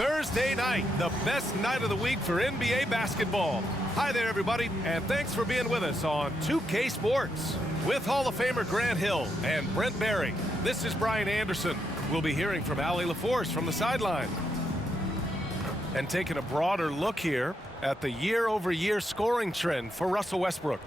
Thursday night, the best night of the week for NBA basketball. Hi there, everybody, and thanks for being with us on 2K Sports. With Hall of Famer Grant Hill and Brent Barry, this is Brian Anderson. We'll be hearing from Allie LaForce from the sideline. And taking a broader look here at the year-over-year scoring trend for Russell Westbrook.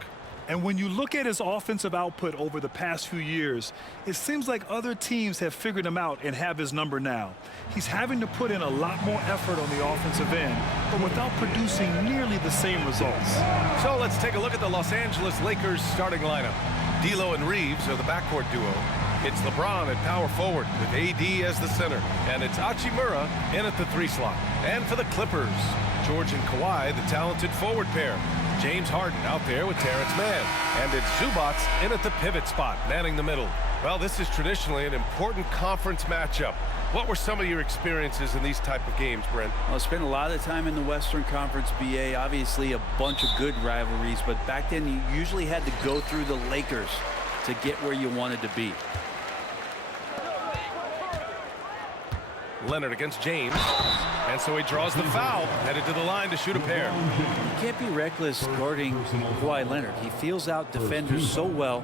And when you look at his offensive output over the past few years, it seems like other teams have figured him out and have his number now. He's having to put in a lot more effort on the offensive end, but without producing nearly the same results. So let's take a look at the Los Angeles Lakers starting lineup. D'Lo and Reeves are the backcourt duo. It's LeBron at power forward with AD as the center. And it's Hachimura in at the 3 slot. And for the Clippers, George and Kawhi, the talented forward pair. James Harden out there with Terrence Mann. And it's Zubac in at the pivot spot, manning the middle. Well, this is traditionally an important conference matchup. What were some of your experiences in these type of games, Brent? Well, I spent a lot of time in the Western Conference, BA. Obviously, a bunch of good rivalries, but back then you usually had to go through the Lakers to get where you wanted to be. Leonard against James, and so he draws the foul, headed to the line to shoot a pair. You can't be reckless guarding Kawhi Leonard. He feels out defenders so well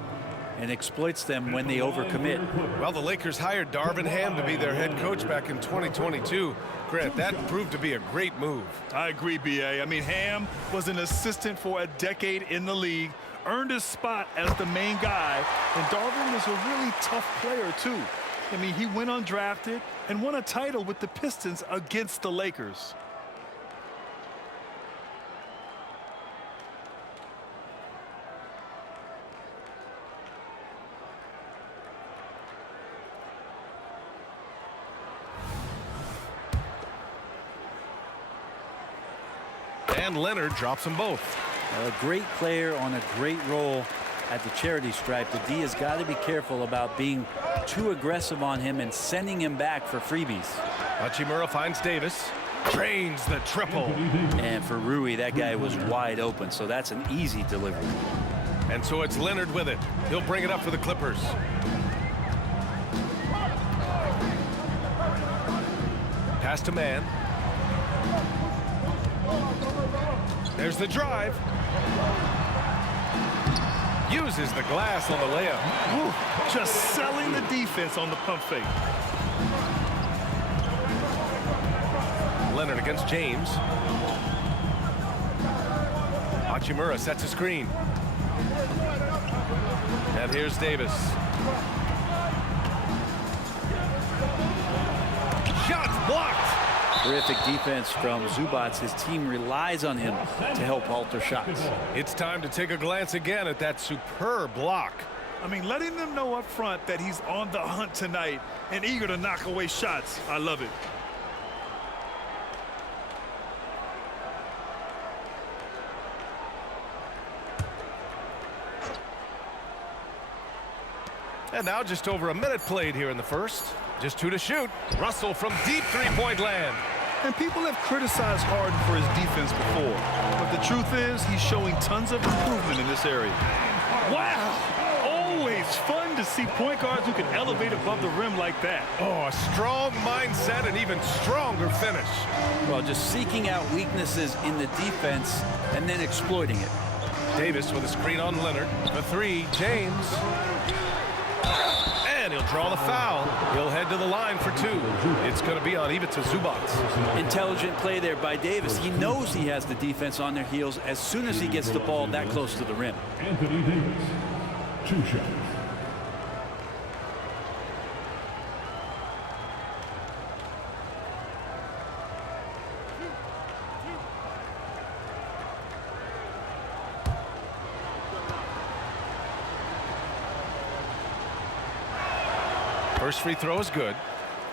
and exploits them when they overcommit. Well, the Lakers hired Darvin Ham to be their head coach back in 2022. Grant, that proved to be a great move. I agree, B.A. I mean, Ham was an assistant for a decade in the league, earned his spot as the main guy, and Darvin was a really tough player, too. I mean, he went undrafted and won a title with the Pistons against the Lakers. And Leonard drops them both. A great player on a great role at the charity stripe. The D has got to be careful about being too aggressive on him and sending him back for freebies. Hachimura finds Davis, drains the triple. And for Rui, that guy was wide open, so that's an easy delivery. And so it's Leonard with it. He'll bring it up for the Clippers. Pass to Mann. There's the drive. Uses the glass on the layup. Woo, just selling the defense on the pump fake. Leonard against James. Hachimura sets a screen. And here's Davis. Shots blocked. Terrific defense from Zubac. His team relies on him to help alter shots. It's time to take a glance again at that superb block. I mean, letting them know up front that he's on the hunt tonight and eager to knock away shots. I love it. And now just over a minute played here in the first. Just 2 to shoot. Russell from deep three-point land. And people have criticized Harden for his defense before. But the truth is, he's showing tons of improvement in this area. Wow! Always fun to see point guards who can elevate above the rim like that. Oh, a strong mindset and even stronger finish. Well, just seeking out weaknesses in the defense and then exploiting it. Davis with a screen on Leonard. The 3, James. And he'll draw the foul. He'll head to the line for 2. It's going to be on Ivica Zubac. Intelligent play there by Davis. He knows he has the defense on their heels as soon as he gets the ball that close to the rim. Anthony Davis, 2 shots. First free throw is good.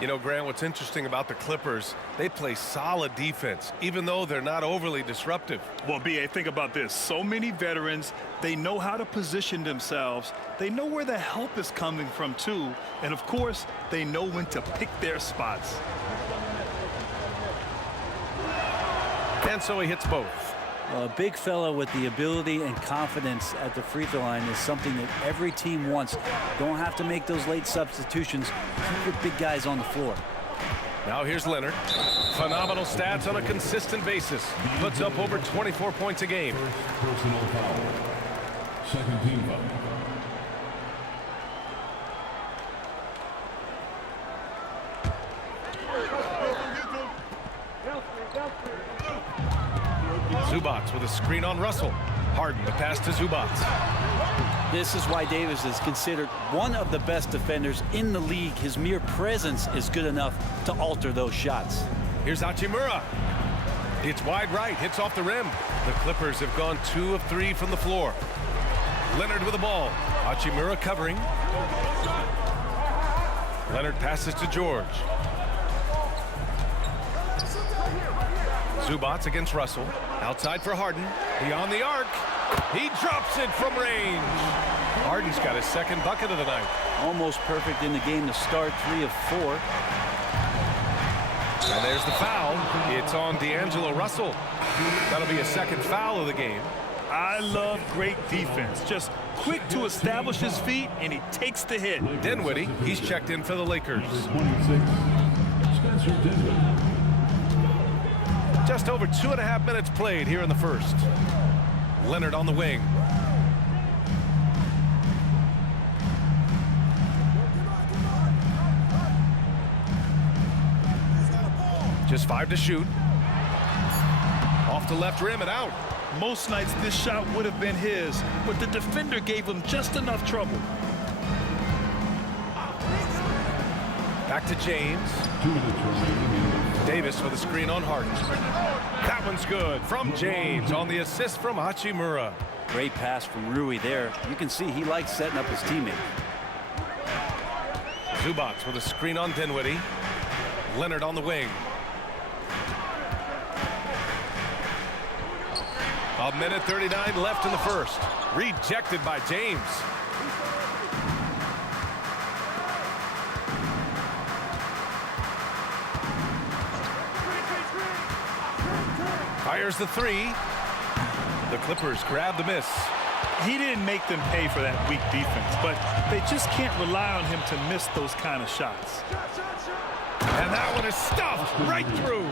You know, Grant, what's interesting about the Clippers, they play solid defense, even though they're not overly disruptive. Well, B.A., think about this. So many veterans, they know how to position themselves. They know where the help is coming from, too. And, of course, they know when to pick their spots. And so he hits both. A big fella with the ability and confidence at the free throw line is something that every team wants. Don't have to make those late substitutions. Keep your big guys on the floor. Now here's Leonard. Phenomenal stats on a consistent basis. Puts up over 24 points a game. First personal foul. Second team foul. Zubac with a screen on Russell. Harden, the pass to Zubac. This is why Davis is considered one of the best defenders in the league. His mere presence is good enough to alter those shots. Here's Hachimura. It's wide right, hits off the rim. The Clippers have gone 2 of 3 from the floor. Leonard with the ball. Hachimura covering. Leonard passes to George. Zubac against Russell. Outside for Harden. Beyond the arc. He drops it from range. Harden's got his second bucket of the night. Almost perfect in the game to start, 3 of 4. And there's the foul. It's on D'Angelo Russell. That'll be a second foul of the game. I love great defense. Just quick to establish his feet, and he takes the hit. Dinwiddie, he's checked in for the Lakers. 26. Spencer Dinwiddie. Just over 2.5 minutes played here in the first. Leonard on the wing. Just 5 to shoot. Off the left rim and out. Most nights this shot would have been his, but the defender gave him just enough trouble. Back to James. 2 minutes remaining in the Davis with a screen on Harden. That one's good from James on the assist from Hachimura. Great pass from Rui there. You can see he likes setting up his teammate. Zubac with a screen on Dinwiddie. Leonard on the wing. A minute 39 left in the first. Rejected by James. Fires the 3. The Clippers grab the miss. He didn't make them pay for that weak defense, but they just can't rely on him to miss those kind of shots. And that one is stuffed right through.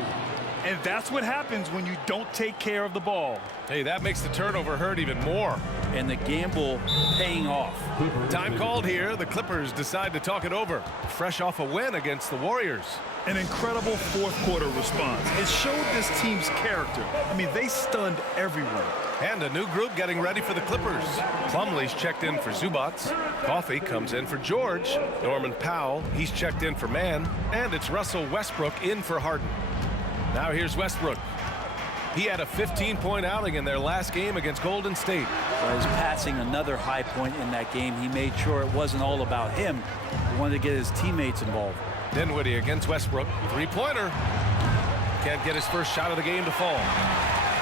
And that's what happens when you don't take care of the ball. Hey, that makes the turnover hurt even more. And the gamble paying off. Time called here. The Clippers decide to talk it over. Fresh off a win against the Warriors. An incredible fourth quarter response. It showed this team's character. I mean, they stunned everyone. And a new group getting ready for the Clippers. Plumlee's checked in for Zubac. Coffey comes in for George. Norman Powell, he's checked in for Mann. And it's Russell Westbrook in for Harden. Now here's Westbrook. He had a 15-point outing in their last game against Golden State. Well, he's passing another high point in that game. He made sure it wasn't all about him. He wanted to get his teammates involved. Dinwiddie against Westbrook. Three-pointer. Can't get his first shot of the game to fall.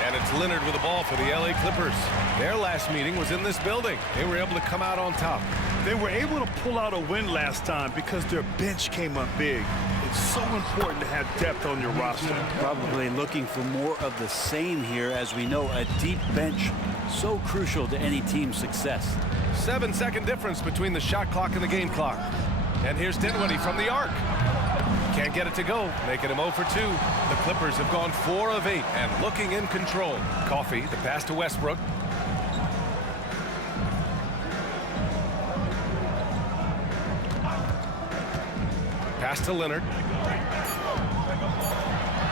And it's Leonard with the ball for the LA Clippers. Their last meeting was in this building. They were able to come out on top. They were able to pull out a win last time because their bench came up big. It's so important to have depth on your roster. Probably looking for more of the same here. As we know, a deep bench so crucial to any team's success. 7-second difference between the shot clock and the game clock. And here's Dinwiddie from the arc. Can't get it to go, making him 0 for 2. The Clippers have gone 4 of 8 and looking in control. Coffey, the pass to Westbrook. Pass to Leonard.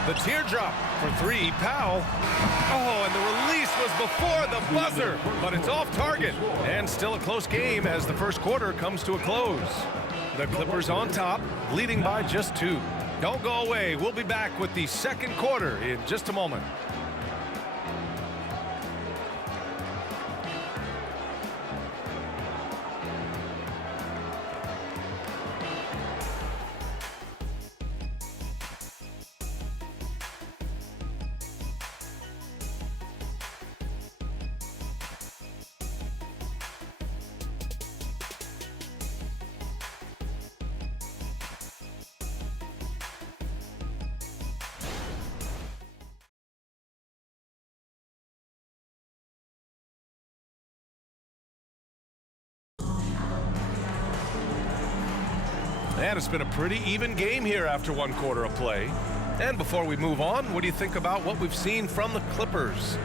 The teardrop for 3. Powell. Oh, and the release was before the buzzer, but it's off target. And still a close game as the first quarter comes to a close. The Clippers on top, leading by just 2. Don't go away. We'll be back with the second quarter in just a moment. And it's been a pretty even game here after 1 quarter of play. And before we move on, what do you think about what we've seen from the Clippers?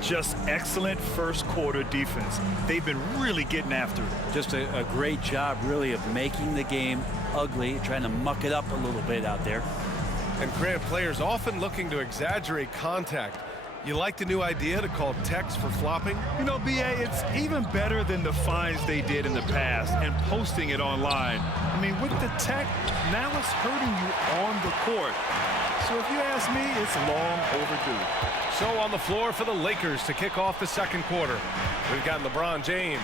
Just excellent first quarter defense. They've been really getting after it. Just a great job, really, of making the game ugly, trying to muck it up a little bit out there. And Grant, players often looking to exaggerate contact. You like the new idea to call techs for flopping? You know, B.A., it's even better than the fines they did in the past and posting it online. I mean, with the tech, now it's hurting you on the court. So if you ask me, it's long overdue. So on the floor for the Lakers to kick off the second quarter, we've got LeBron James.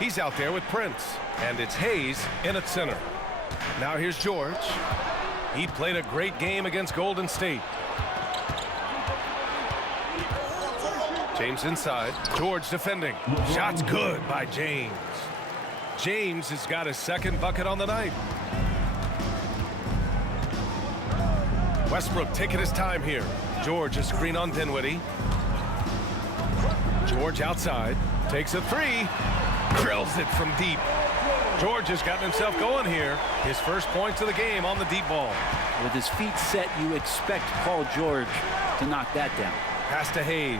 He's out there with Prince, and it's Hayes in at center. Now here's George. He played a great game against Golden State. James inside. George defending. Shot's good by James. James has got his second bucket on the night. Westbrook taking his time here. George a screen on Dinwiddie. George outside. Takes a three. Drills it from deep. George has gotten himself going here. His first points of the game on the deep ball. With his feet set, you expect Paul George to knock that down. Pass to Hayes.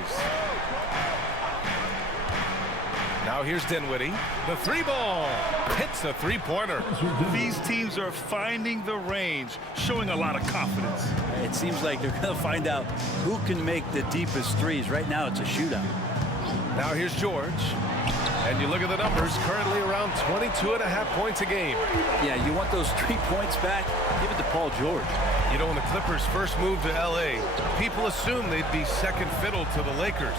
Now here's Dinwiddie. The three ball. Hits a three-pointer. These teams are finding the range, showing a lot of confidence. It seems like they're going to find out who can make the deepest threes. Right now, it's a shootout. Now here's George. And you look at the numbers, currently around 22.5 points a game. Yeah, you want those 3 points back? Give it to Paul George. You know, when the Clippers first moved to L.A., people assumed they'd be second fiddle to the Lakers.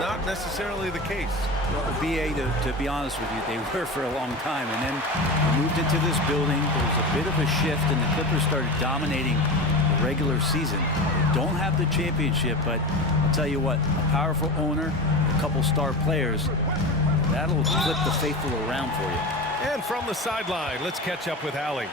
Not necessarily the case. Well, the BA, to be honest with you, they were for a long time. And then moved into this building. There was a bit of a shift, and the Clippers started dominating the regular season. They don't have the championship, but I'll tell you what, a powerful owner, a couple star players, that'll flip the faithful around for you. And from the sideline, let's catch up with Allie.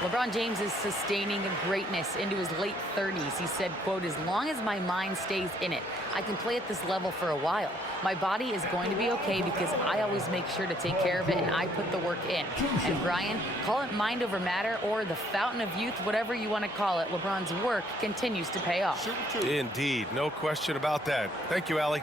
LeBron James is sustaining greatness into his late 30s. He said, quote, "As long as my mind stays in it, I can play at this level for a while. My body is going to be okay because I always make sure to take care of it and I put the work in." And Brian, call it mind over matter or the fountain of youth, whatever you want to call it, LeBron's work continues to pay off. Indeed, no question about that. Thank you, Allie.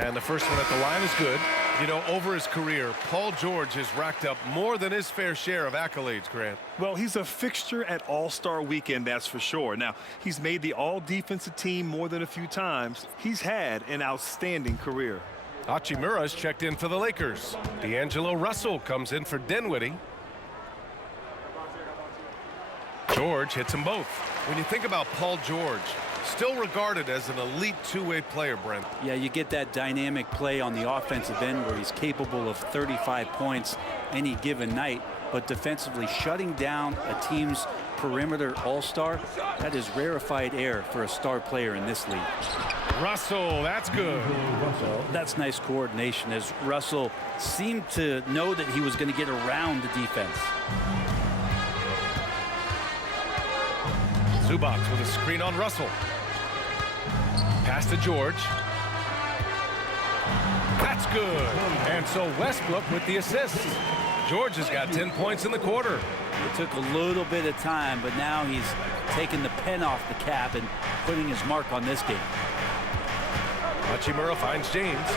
And the first one at the line is good. You know, over his career, Paul George has racked up more than his fair share of accolades, Grant. Well, he's a fixture at All-Star Weekend, that's for sure. Now, he's made the All-Defensive Team more than a few times. He's had an outstanding career. Hachimura's checked in for the Lakers. D'Angelo Russell comes in for Dinwiddie. George hits them both. When you think about Paul George, still regarded as an elite two-way player, Brent. Yeah, you get that dynamic play on the offensive end where he's capable of 35 points any given night, but defensively shutting down a team's perimeter all-star, that is rarefied air for a star player in this league. Russell, that's good. Well, that's nice coordination as Russell seemed to know that he was going to get around the defense. Zubac with a screen on Russell. Pass to George. That's good. And so Westbrook with the assist. George has got 10 points in the quarter. It took a little bit of time, but now he's taking the pen off the cap and putting his mark on this game. Hachimura finds James.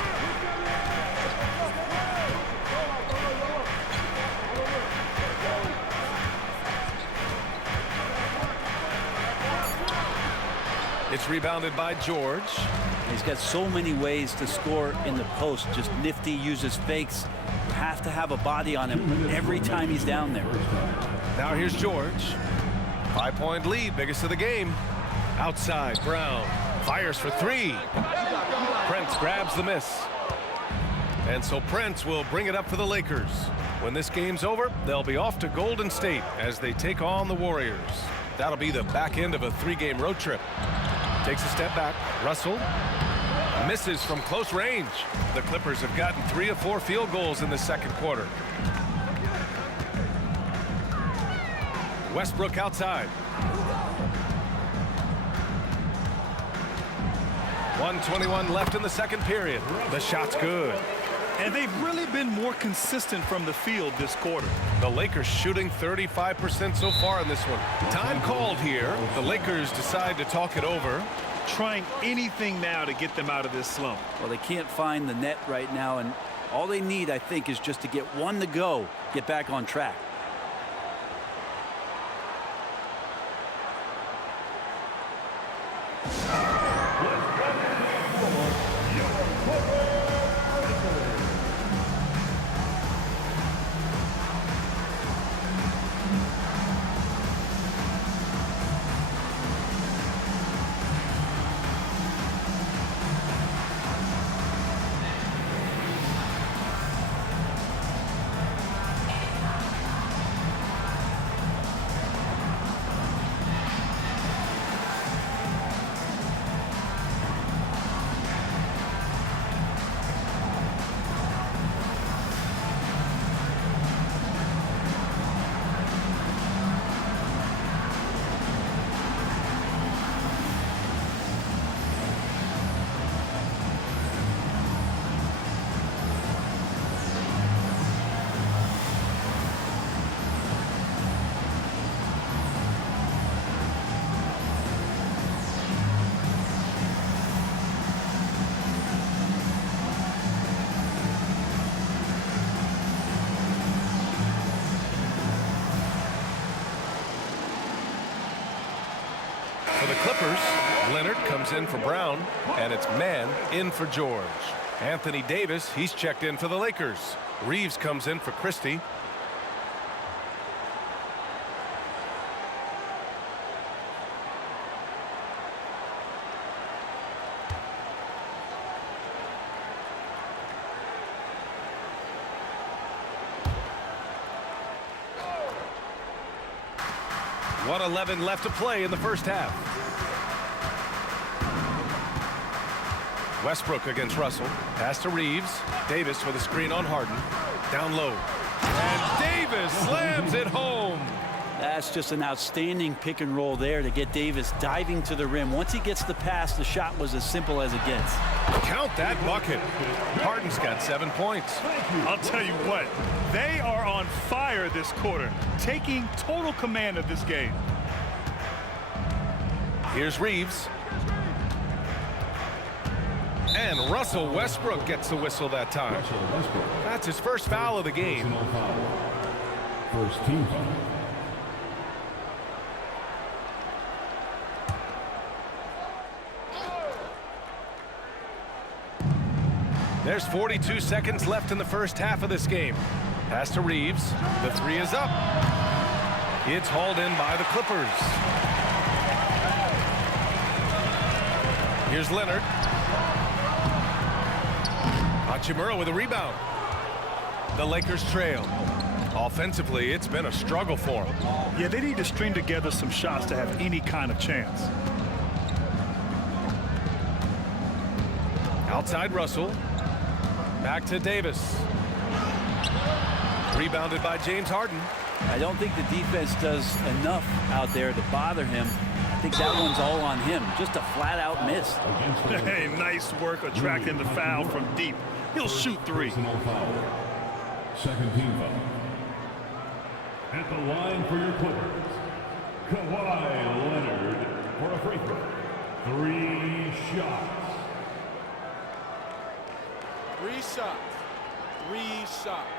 It's rebounded by George. He's got so many ways to score in the post. Just nifty, uses fakes. You have to have a body on him every time he's down there. Now here's George. 5-point lead, biggest of the game. Outside, Brown fires for three. Prince grabs the miss. And so Prince will bring it up for the Lakers. When this game's over, they'll be off to Golden State as they take on the Warriors. That'll be the back end of a 3-game road trip. Takes a step back. Russell misses from close range. The Clippers have gotten 3 of 4 field goals in the second quarter. Westbrook outside. 1:21 left in the second period. The shot's good. And they've really been more consistent from the field this quarter. The Lakers shooting 35% so far in this one. Time called here. The Lakers decide to talk it over. Trying anything now to get them out of this slump. Well, they can't find the net right now, and all they need, I think, is just to get one to go, get back on track. For the Clippers, Leonard comes in for Brown, and it's man in for George. Anthony Davis, he's checked in for the Lakers. Reeves comes in for Christie. .11 left to play in the first half. Westbrook against Russell. Pass to Reeves. Davis with a screen on Harden. Down low. And Davis slams it home. That's just an outstanding pick and roll there to get Davis diving to the rim. Once he gets the pass, the shot was as simple as it gets. Count that bucket. Harden's got 7 points. I'll tell you what, they are on fire this quarter, taking total command of this game. Here's Reeves. And Russell Westbrook gets the whistle that time. That's his first foul of the game. First team foul. There's 42 seconds left in the first half of this game. Pass to Reeves. The three is up. It's hauled in by the Clippers. Here's Leonard. Hachimura with a rebound. The Lakers trail. Offensively, it's been a struggle for them. Yeah, they need to string together some shots to have any kind of chance. Outside Russell. Back to Davis. Rebounded by James Harden. I don't think the defense does enough out there to bother him. I think that one's all on him. Just a flat-out miss. Hey, nice work attracting the foul from deep. He'll shoot three. Second team foul. At the line for your Clippers, Kawhi Leonard for a free throw. 3 shots. 3 shots. 3 shots.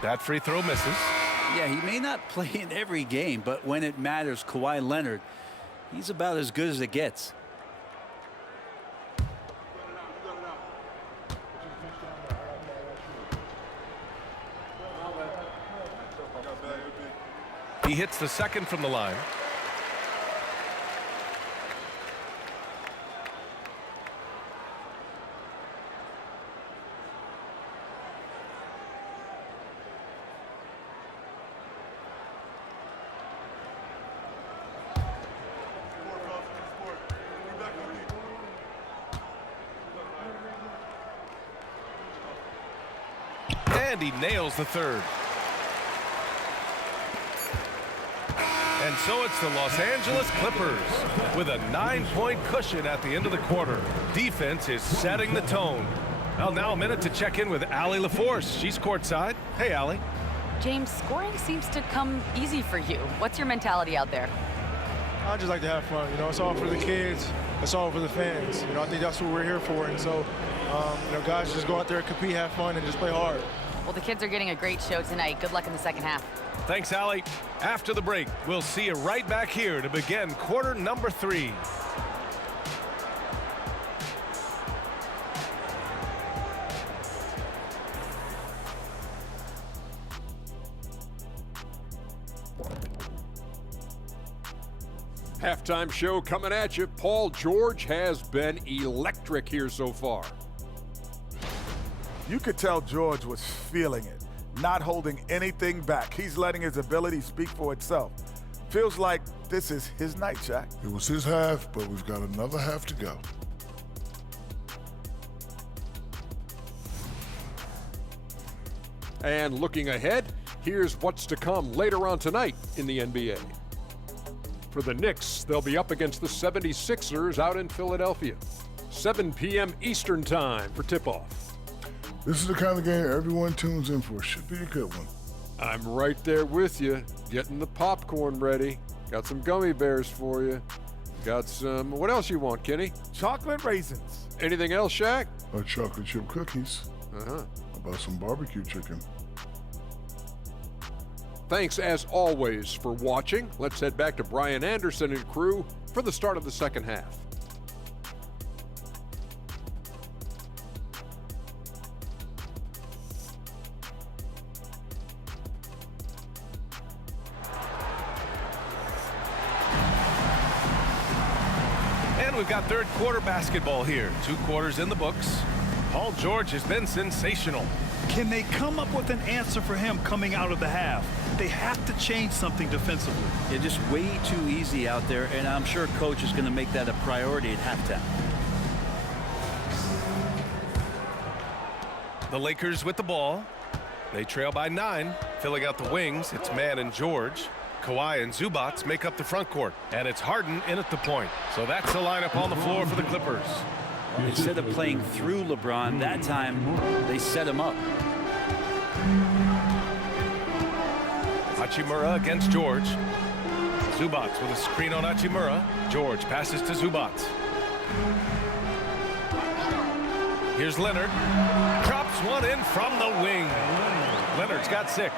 That free throw misses. Yeah, he may not play in every game, but when it matters, Kawhi Leonard, he's about as good as it gets. He hits the second from the line. And he nails the third. And so it's the Los Angeles Clippers with a 9-point cushion at the end of the quarter. Defense is setting the tone. Well, now a minute to check in with Allie LaForce. She's courtside. Hey, Allie. James, scoring seems to come easy for you. What's your mentality out there? I just like to have fun. You know, it's all for the kids. It's all for the fans. You know, I think that's what we're here for. And so, you know, guys, just go out there, compete, have fun, and just play hard. Well, the kids are getting a great show tonight. Good luck in the second half. Thanks, Allie. After the break, we'll see you right back here to begin quarter number 3. Halftime show coming at you. Paul George has been electric here so far. You could tell George was feeling it, not holding anything back. He's letting his ability speak for itself. Feels like this is his night, Shaq. It was his half, but we've got another half to go. And looking ahead, here's what's to come later on tonight in the NBA. For the Knicks, they'll be up against the 76ers out in Philadelphia. 7 p.m. Eastern time for tip-off. This is the kind of game everyone tunes in for. Should be a good one. I'm right there with you, getting the popcorn ready. Got some gummy bears for you. Got some, what else you want, Kenny? Chocolate raisins. Anything else, Shaq? Chocolate chip cookies. Uh-huh. How about some barbecue chicken? Thanks, as always, for watching. Let's head back to Brian Anderson and crew for the start of the second half. And we've got third quarter basketball here. 2 quarters in the books. Paul George has been sensational. Can they come up with an answer for him coming out of the half? They have to change something defensively. They're just way too easy out there, and I'm sure coach is going to make that a priority at halftime. The Lakers with the ball. They trail by 9. Filling out the wings, it's Mann and George. Kawhi and Zubac make up the front court. And it's Harden in at the point. So that's the lineup on the floor for the Clippers. Instead of playing through LeBron, that time they set him up. Hachimura against George. Zubac with a screen on Hachimura. George passes to Zubac. Here's Leonard. Drops one in from the wing. Leonard's got 6.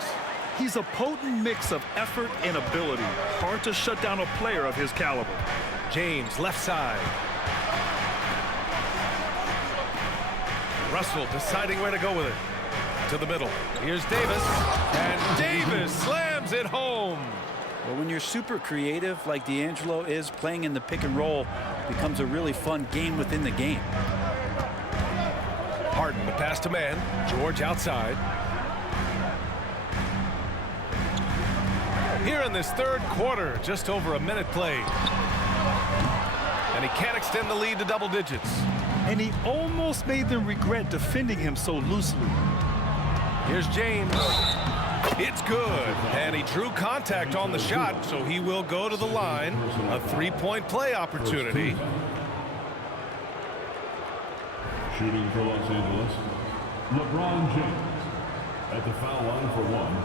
He's a potent mix of effort and ability. Hard to shut down a player of his caliber. James left side. Russell deciding where to go with it. To the middle. Here's Davis. And Davis slams it home. Well, when you're super creative like D'Angelo is, playing in the pick and roll becomes a really fun game within the game. Harden, the pass to Mann. George outside. Here in this third quarter, just over a minute played. And he can't extend the lead to double digits. And he almost made them regret defending him so loosely. Here's James. It's good. And he drew contact on the shot, so he will go to the line. A 3-point play opportunity. Shooting for Los Angeles, LeBron James at the foul line for 1.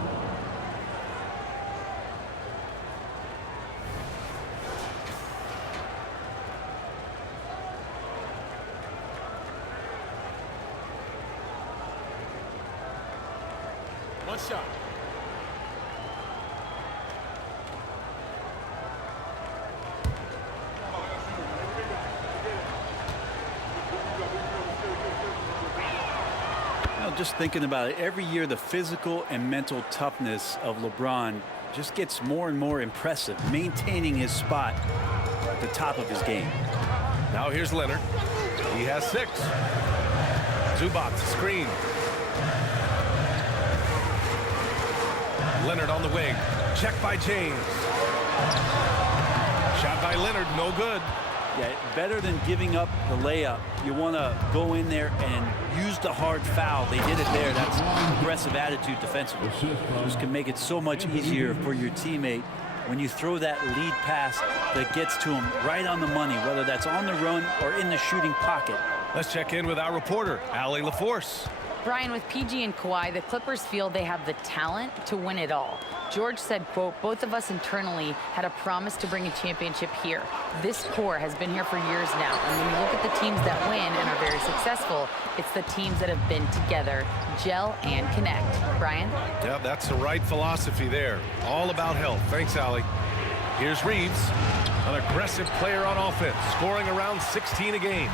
One shot. Just thinking about it, every year the physical and mental toughness of LeBron just gets more and more impressive, maintaining his spot at the top of his game. Now here's Leonard. He has 6. Zubac screen. Leonard on the wing. Check by James. Shot by Leonard, no good. Yeah, better than giving up the layup. You want to go in there and use the hard foul. They did it there. That's aggressive attitude defensively. Just can make it so much easier for your teammate when you throw that lead pass that gets to him right on the money, whether that's on the run or in the shooting pocket. Let's check in with our reporter, Allie LaForce. Brian, with PG and Kawhi, the Clippers feel they have the talent to win it all. George said, quote, both of us internally had a promise to bring a championship here. This core has been here for years now. And when you look at the teams that win and are very successful, it's the teams that have been together, gel and connect. Brian? Yeah, that's the right philosophy there. All about health. Thanks, Allie. Here's Reeves, an aggressive player on offense, scoring around 16 a game.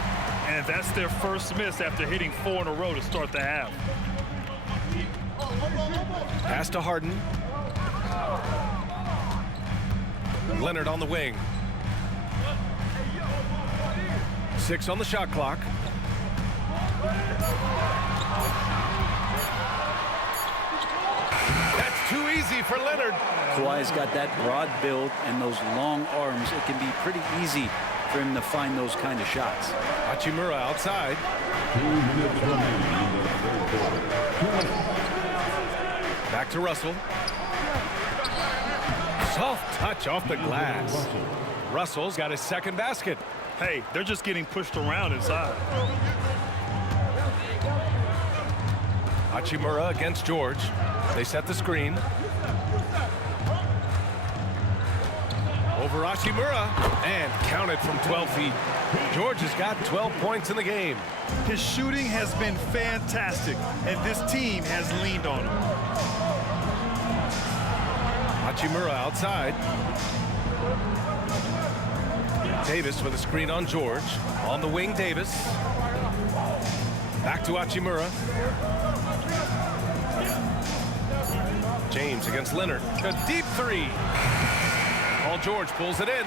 And that's their first miss after hitting 4 in a row to start the half. Pass to Harden. Leonard on the wing. 6 on the shot clock. That's too easy for Leonard. Kawhi's got that broad build and those long arms. It can be pretty easy for him to find those kind of shots. Hachimura outside. 2 minutes remaining in the third quarter. Back to Russell. Soft touch off the glass. Russell's got his second basket. Hey, they're just getting pushed around inside. Hachimura against George. They set the screen. Over Hachimura and counted from 12 feet. George has got 12 points in the game. His shooting has been fantastic, and this team has leaned on him. Hachimura outside. Davis with a screen on George. On the wing, Davis. Back to Hachimura. James against Leonard. A deep three. Paul George pulls it in.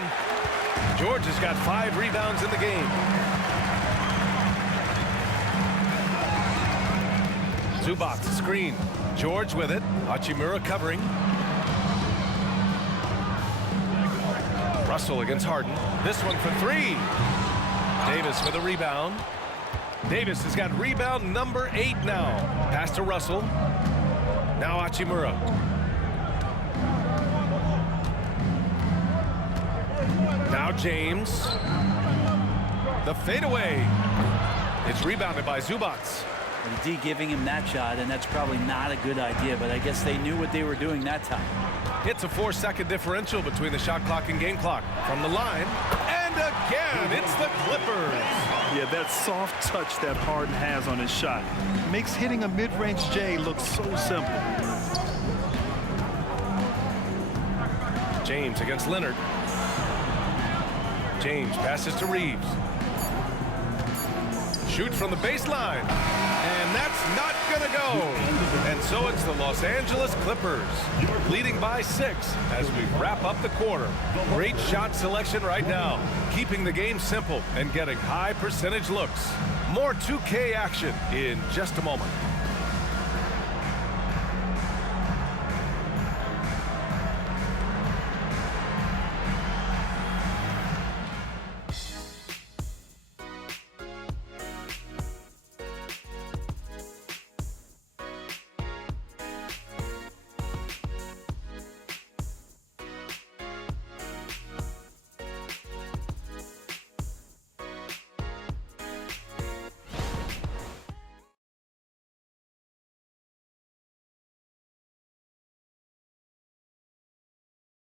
George has got 5 rebounds in the game. Zubac screen. George with it. Hachimura covering. Russell against Harden. This one for 3. Davis with a rebound. Davis has got rebound number 8 now. Pass to Russell. Now Hachimura. Now James. The fadeaway. It's rebounded by Zubac. The D giving him that shot, and that's probably not a good idea, but I guess they knew what they were doing that time. It's a 4-second differential between the shot clock and game clock. From the line, and again, it's the Clippers. Yeah, that soft touch that Harden has on his shot makes hitting a mid-range J look so simple. James against Leonard. James passes to Reeves. Shoot from the baseline. And that's not gonna go. And so it's the Los Angeles Clippers leading by 6 as we wrap up the quarter. Great shot selection right now, keeping the game simple and getting high percentage looks. More 2K action in just a moment.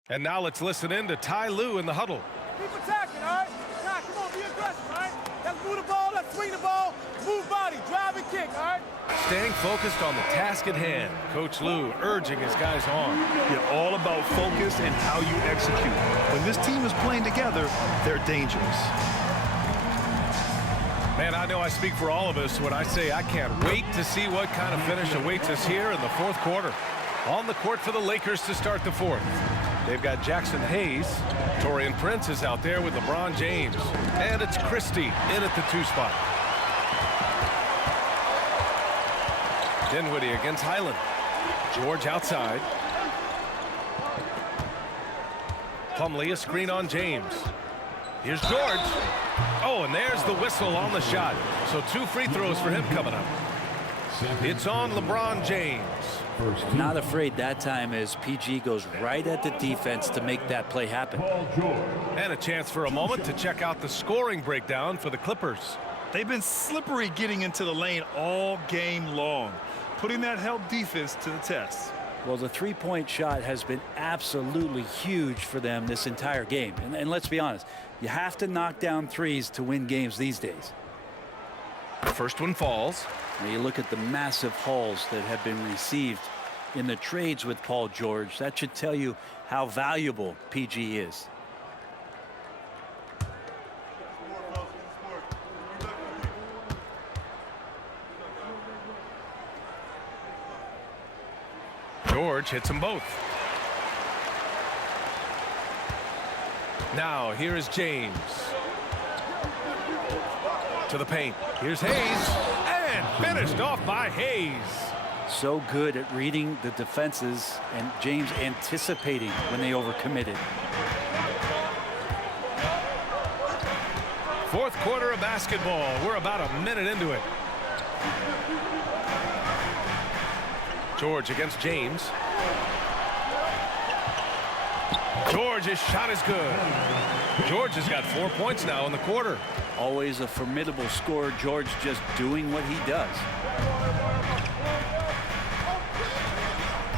And now let's listen in to Ty Lue in the huddle. Keep attacking, all right? Nah, come on, be aggressive, all right? Let's move the ball, let's swing the ball, move body, drive and kick, all right? Staying focused on the task at hand. Coach Lue urging his guys on. Yeah, all about focus and how you execute. When this team is playing together, they're dangerous. Man, I know I speak for all of us when I say I can't wait to see what kind of finish awaits us here in the 4th quarter. On the court for the Lakers to start the 4th. They've got Jackson Hayes. Taurean Prince is out there with LeBron James. And it's Christie in at the 2 spot. Dinwiddie against Highland. George outside. Plumlee, a screen on James. Here's George. Oh, and there's the whistle on the shot. So 2 free throws for him coming up. It's on LeBron James. First team. Not afraid that time as PG goes right at the defense to make that play happen. Paul George. And a chance for a moment to check out the scoring breakdown for the Clippers. They've been slippery getting into the lane all game long, putting that help defense to the test. Well, the three-point shot has been absolutely huge for them this entire game. And let's be honest, you have to knock down threes to win games these days. The first one falls. Now you look at the massive hauls that have been received in the trades with Paul George. That should tell you how valuable PG is. George hits them both. Now here is James. To the paint. Here's Hayes. And finished off by Hayes. So good at reading the defenses and James anticipating when they overcommitted. Fourth quarter of basketball. We're about a minute into it. George against James. George's shot is good. George has got 4 points now in the quarter. Always a formidable scorer. George just doing what he does.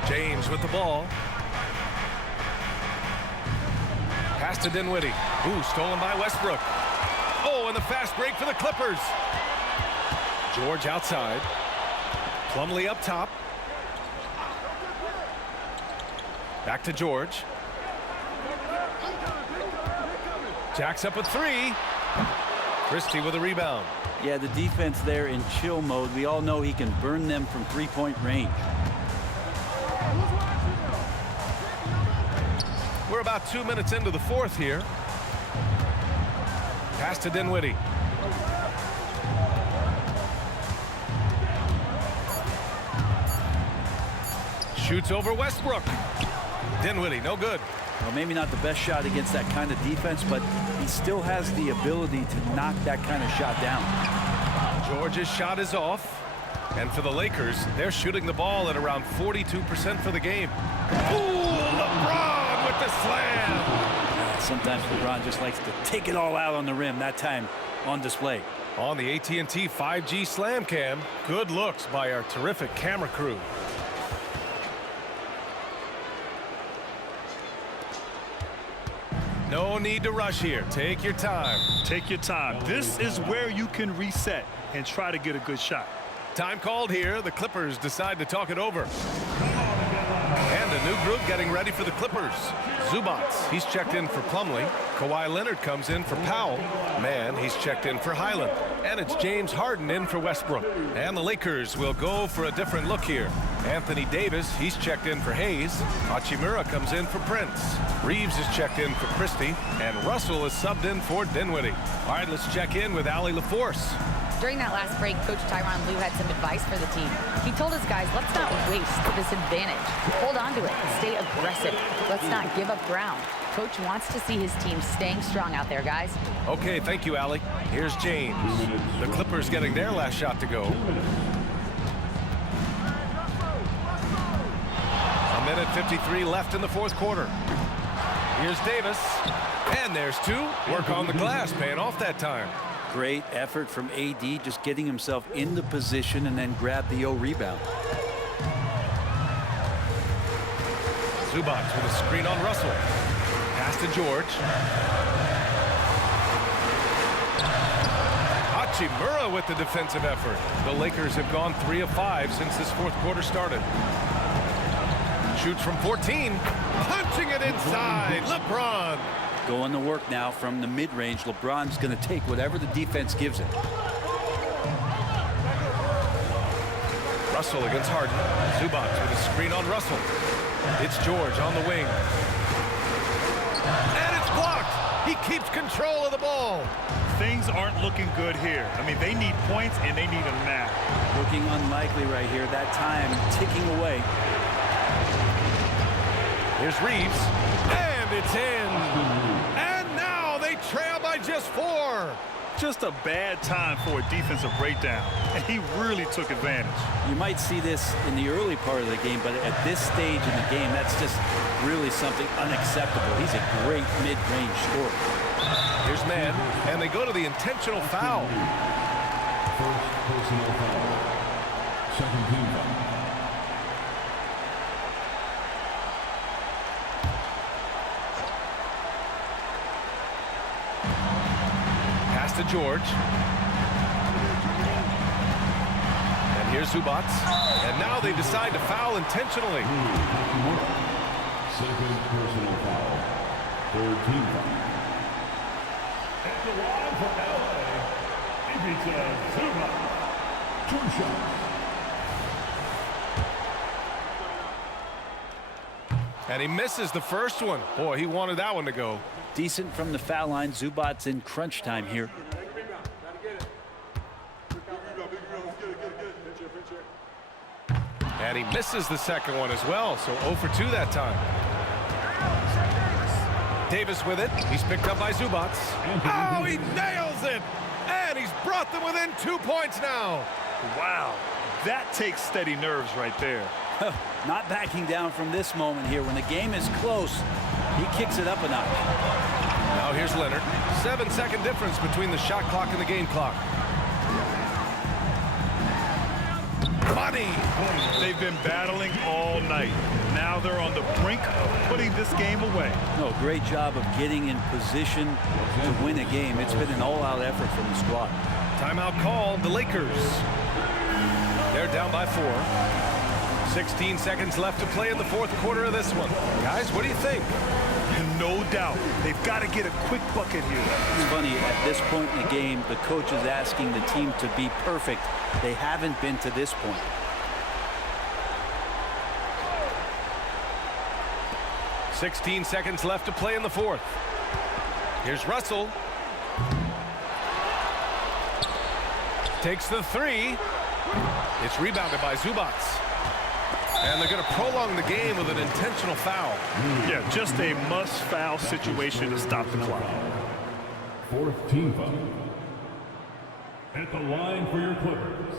James with the ball. Pass to Dinwiddie. Ooh, stolen by Westbrook. Oh, and the fast break for the Clippers. George outside. Plumlee up top. Back to George. Jacks up a three. Christie with a rebound. Yeah, the defense there in chill mode. We all know he can burn them from three-point range. We're about 2 minutes into the fourth here. Pass to Dinwiddie. Shoots over Westbrook. Dinwiddie, no good. Well, maybe not the best shot against that kind of defense, but he still has the ability to knock that kind of shot down. George's shot is off. And for the Lakers, they're shooting the ball at around 42% for the game. Ooh, LeBron with the slam. Sometimes LeBron just likes to take it all out on the rim, that time on display. On the AT&T 5G Slam Cam, good looks by our terrific camera crew. No need to rush here. Take your time. Take your time. This is where you can reset and try to get a good shot. Time called here. The Clippers decide to talk it over. And a new group getting ready for the Clippers. Zubats, he's checked in for Plumlee. Kawhi Leonard comes in for Powell. Man, he's checked in for Highland. And it's James Harden in for Westbrook. And the Lakers will go for a different look here. Anthony Davis, he's checked in for Hayes. Hachimura comes in for Prince. Reeves is checked in for Christie. And Russell is subbed in for Dinwiddie. All right, let's check in with Allie LaForce. During that last break, Coach Tyronn Lue had some advice for the team. He told his guys, let's not waste this advantage. Hold on to it. Stay aggressive. Let's not give up ground. Coach wants to see his team staying strong out there, guys. Okay, thank you, Allie. Here's James. The Clippers getting their last shot to go. A minute 53 left in the fourth quarter. Here's Davis. And there's two. Work on the glass, paying off that time. Great effort from AD, just getting himself in the position and then grab the rebound. Zubats with a screen on Russell. Pass to George. Hachimura with the defensive effort. The Lakers have gone 3 of 5 since this fourth quarter started. Shoots from 14. Punching it inside. LeBron. Going to work now from the mid-range. LeBron's going to take whatever the defense gives him. Russell against Harden. Zubats with a screen on Russell. It's George on the wing. And it's blocked. He keeps control of the ball. Things aren't looking good here. I mean, they need points and they need them now. Looking unlikely right here. That time ticking away. Here's Reeves. And it's in. And now they trail by just 4. Just a bad time for a defensive breakdown, and he really took advantage. You might see this in the early part of the game, but at this stage in the game, that's just really something unacceptable. He's a great mid-range scorer. Here's man, and they go to the intentional foul. First personal foul. Second team foul. Pass to George. And here's Zubats. And now they decide to foul intentionally. Second personal foul. Third team foul. At the line for LA, Ivica Zubats. 2 shots. And he misses the first one. Boy, he wanted that one to go. Decent from the foul line. Zubats in crunch time here. And he misses the second one as well, so 0 for 2 that time. Davis with it. He's picked up by Zubats. Oh, he nails it! And he's brought them within 2 points now. Wow, that takes steady nerves right there. Not backing down from this moment here. When the game is close, he kicks it up a notch. Now here's Leonard. 7-second difference between the shot clock and the game clock. Money! They've been battling all night. Now they're on the brink of putting this game away. No, great job of getting in position to win a game. It's been an all-out effort from the squad. Timeout called, the Lakers. They're down by 4. 16 seconds left to play in the fourth quarter of this one. Guys, what do you think? No doubt. They've got to get a quick bucket here. It's funny, at this point in the game, the coach is asking the team to be perfect. They haven't been to this point. "16 seconds left to play in the fourth. Here's Russell. Takes the 3. It's rebounded by Zubats. And they're going to prolong the game with an intentional foul. Yeah, just a must-foul situation to stop the clock. Fourth team foul. At the line for your Clippers,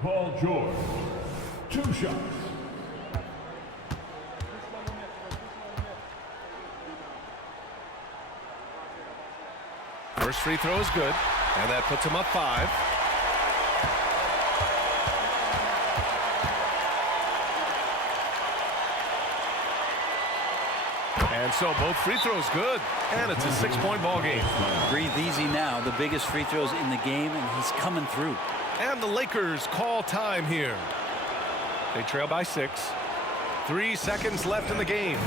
Paul George. 2 shots. First free throw is good, and that puts him up 5. And so both free throws good, and it's a 6-point ball game. Breathe easy now. The biggest free throws in the game, and he's coming through. And the Lakers call time here. They trail by 6. 3 seconds left in the game.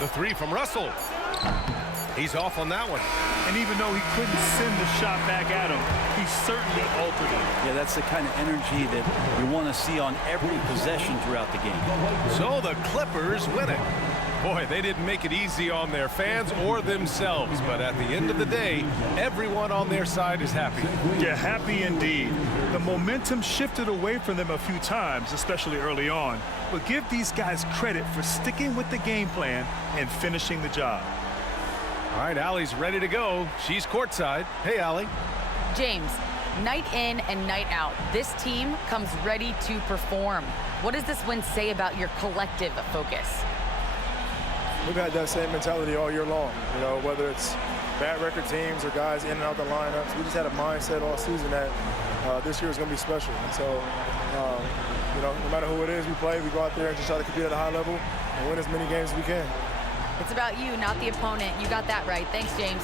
The 3 from Russell. He's off on that one. And even though he couldn't send the shot back at him, he certainly altered it. Yeah, that's the kind of energy that you want to see on every possession throughout the game. So the Clippers win it. Boy, they didn't make it easy on their fans or themselves, but at the end of the day, everyone on their side is happy. Yeah, happy indeed. The momentum shifted away from them a few times, especially early on. But give these guys credit for sticking with the game plan and finishing the job. All right, Allie's ready to go. She's courtside. Hey, Allie. James, night in and night out, this team comes ready to perform. What does this win say about your collective focus? We've had that same mentality all year long, you know, whether it's bad record teams or guys in and out the lineups. We just had a mindset all season that this year is going to be special. And so, you know, no matter who it is we play, we go out there and just try to compete at a high level and win as many games as we can. It's about you, not the opponent. You got that right. Thanks, James.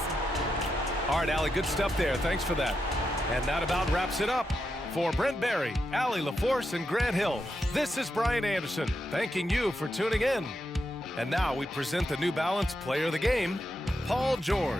All right, Allie, good stuff there. Thanks for that. And that about wraps it up. For Brent Barry, Allie LaForce, and Grant Hill, this is Brian Anderson, thanking you for tuning in. And now we present the New Balance Player of the Game, Paul George.